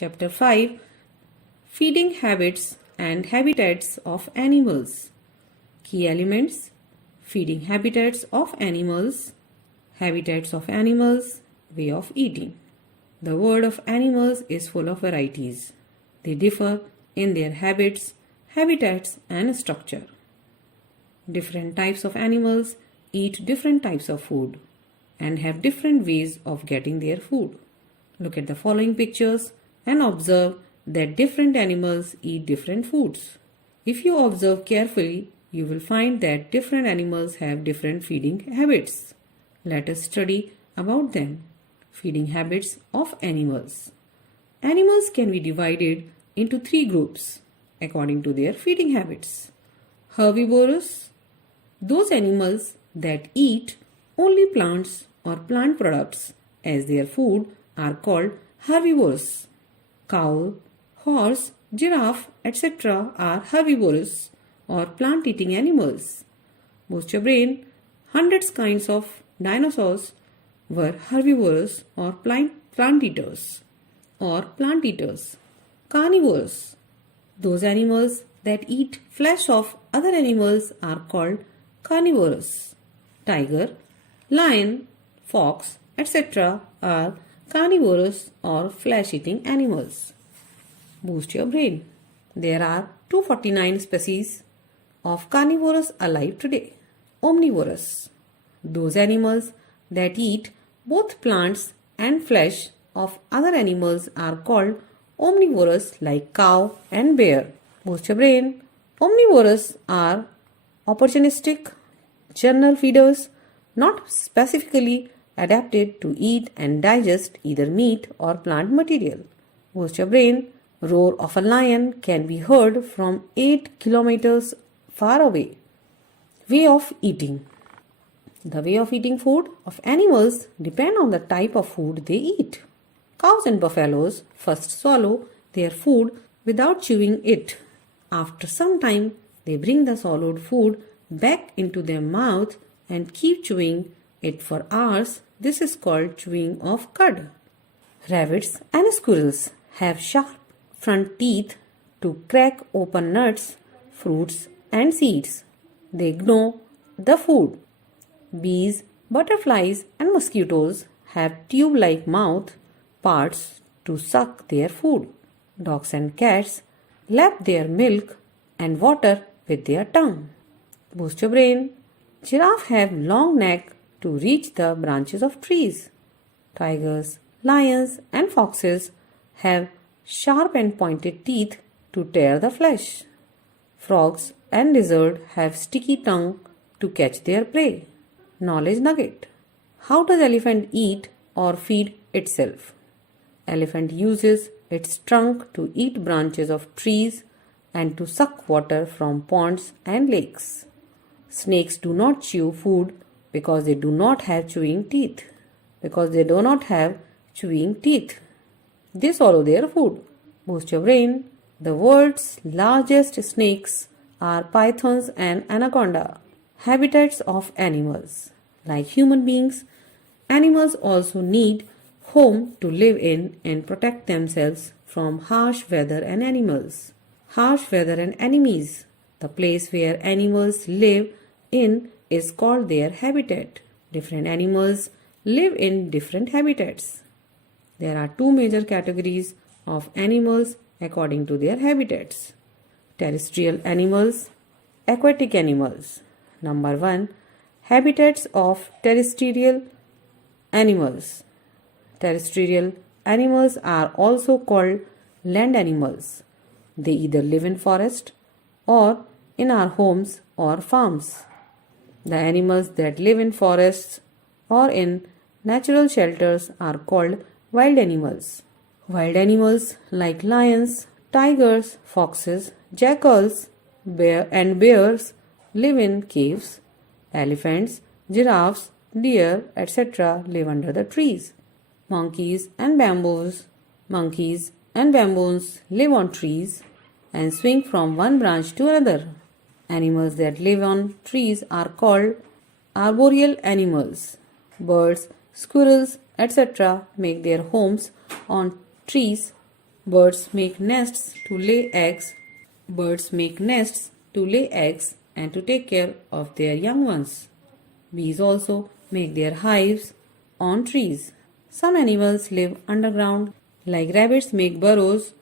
Chapter 5, Feeding Habits and Habitats of Animals. Key elements: feeding habitats of animals, way of eating. The world of animals is full of varieties. They differ in their habits, habitats, and structure. Different types of animals eat different types of food and have different ways of getting their food. Look at the following pictures and observe that different animals eat different foods. If you observe carefully, you will find that different animals have different feeding habits. Let us study about them. Feeding habits of animals. Animals can be divided into three groups according to their feeding habits. Herbivorous, those animals that eat only plants or plant products as their food are called herbivores. Cow, horse, giraffe, etc. are herbivorous or plant-eating animals. Boost your brain. Hundreds kinds of dinosaurs were herbivorous or plant-eaters. Carnivores, those animals that eat flesh of other animals are called carnivorous. Tiger, lion, fox, etc. are carnivorous or flesh-eating animals. Boost your brain. There are 249 species of carnivores alive today. Omnivorous, those animals that eat both plants and flesh of other animals are called omnivorous, like cow and bear. Boost your brain. Omnivorous are opportunistic, general feeders, not specifically adapted to eat and digest either meat or plant material. Boost your brain. Roar of a lion can be heard from 8 kilometers far away. Way of eating. The way of eating food of animals depend on the type of food they eat. Cows and buffaloes first swallow their food without chewing it. After some time, they bring the swallowed food back into their mouth and keep chewing it for hours. This is called chewing of cud. Rabbits and squirrels have sharp front teeth to crack open nuts, fruits, and seeds. They gnaw the food. Bees, butterflies, and mosquitoes have tube-like mouth parts to suck their food. Dogs and cats lap their milk and water with their tongue. Boost your brain. Giraffes have long neck to reach the branches of trees. Tigers, lions, and foxes have sharp and pointed teeth to tear the flesh. Frogs and lizards have sticky tongue to catch their prey. Knowledge nugget. How does elephant eat or feed itself? Elephant uses its trunk to eat branches of trees and to suck water from ponds and lakes. Snakes do not chew food because they do not have chewing teeth. They swallow their food. Boost your brain. The world's largest snakes are pythons and anaconda. Habitats of animals. Like human beings, animals also need home to live in and protect themselves from harsh weather and enemies. The place where animals live in is called their habitat. Different animals live in different habitats. There are two major categories of animals according to their habitats: terrestrial animals, aquatic animals. Number 1. Habitats of terrestrial animals. Terrestrial animals are also called land animals. They either live in forest or in our homes or farms. The animals that live in forests or in natural shelters are called wild animals. Wild animals like lions, tigers, foxes, jackals, bears live in caves. Elephants, giraffes, deer, etc. live under the trees. Monkeys and baboons live on trees and swing from one branch to another. Animals that live on trees are called arboreal animals. Birds, squirrels, etc. make their homes on trees Birds make nests to lay eggs. Birds make nests to lay eggs and to take care of their young ones. Bees also make their hives on trees. Some animals live underground, like rabbits make burrows.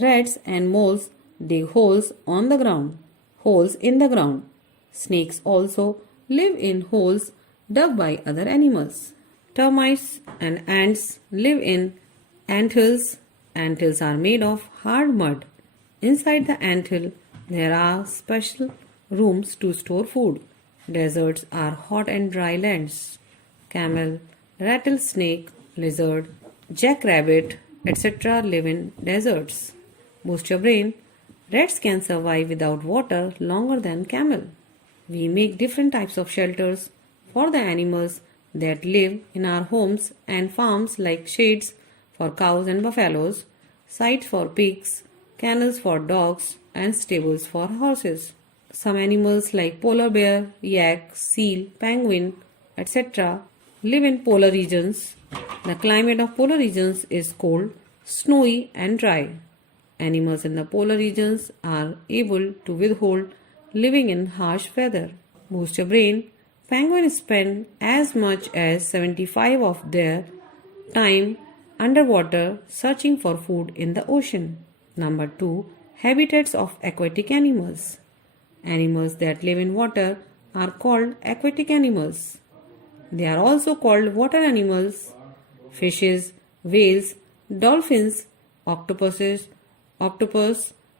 Rats and moles dig holes on the ground, holes in the ground. Snakes also live in holes dug by other animals. Termites and ants live in anthills. Anthills are made of hard mud. Inside the anthill, there are special rooms to store food. Deserts are hot and dry lands. Camel, rattlesnake, lizard, jackrabbit, etc. live in deserts. Boost your brain. Rats can survive without water longer than camel. We make different types of shelters for the animals that live in our homes and farms, like shades for cows and buffaloes, sites for pigs, kennels for dogs, and stables for horses. Some animals like polar bear, yak, seal, penguin, etc. live in polar regions. The climate of polar regions is cold, snowy, and dry. Animals in the polar regions are able to withhold living in harsh weather. Boost your brain. Penguins spend as much as 75 of their time underwater searching for food in the ocean. Number 2. Habitats of aquatic animals. Animals that live in water are called aquatic animals. They are also called water animals. Fishes, whales, dolphins, octopus,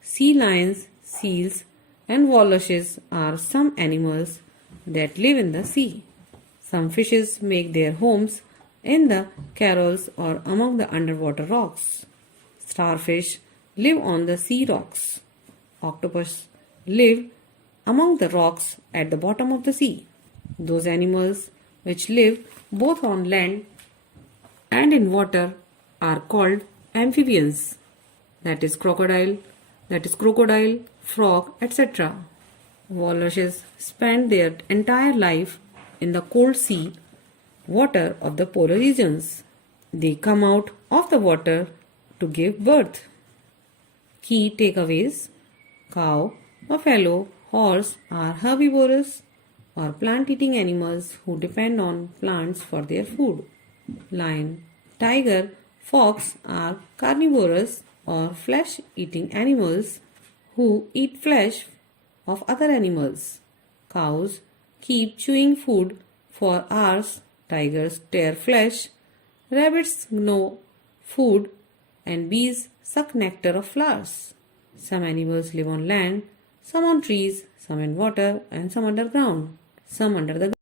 sea lions, seals, and walruses are some animals that live in the sea. Some fishes make their homes in the corals or among the underwater rocks. Starfish live on the sea rocks. Octopus live among the rocks at the bottom of the sea. Those animals which live both on land and in water are called amphibians. That is crocodile, frog, etc. Walruses spend their entire life in the cold sea water of the polar regions. They come out of the water to give birth. Key takeaways: cow, buffalo, horse are herbivorous or plant-eating animals who depend on plants for their food. Lion, tiger, fox are carnivorous or flesh-eating animals who eat flesh of other animals. Cows keep chewing food for hours. Tigers tear flesh. Rabbits gnaw food, and bees suck nectar of flowers. Some animals live on land, some on trees, some in water, and some underground, some under the